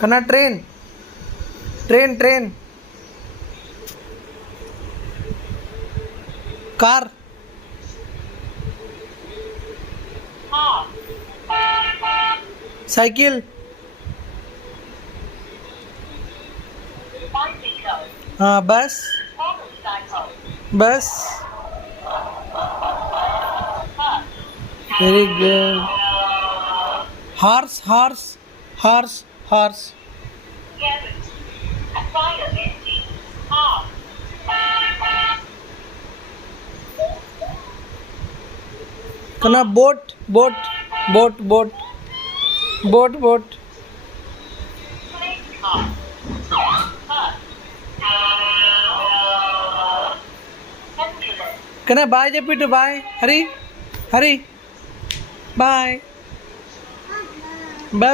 Kana train. Train. Car. Cycle. Bus. Bus. Very good. Horse. Kana boat. Kana bye చెప్పిట్టు bye. Hurry. Bye. Bye.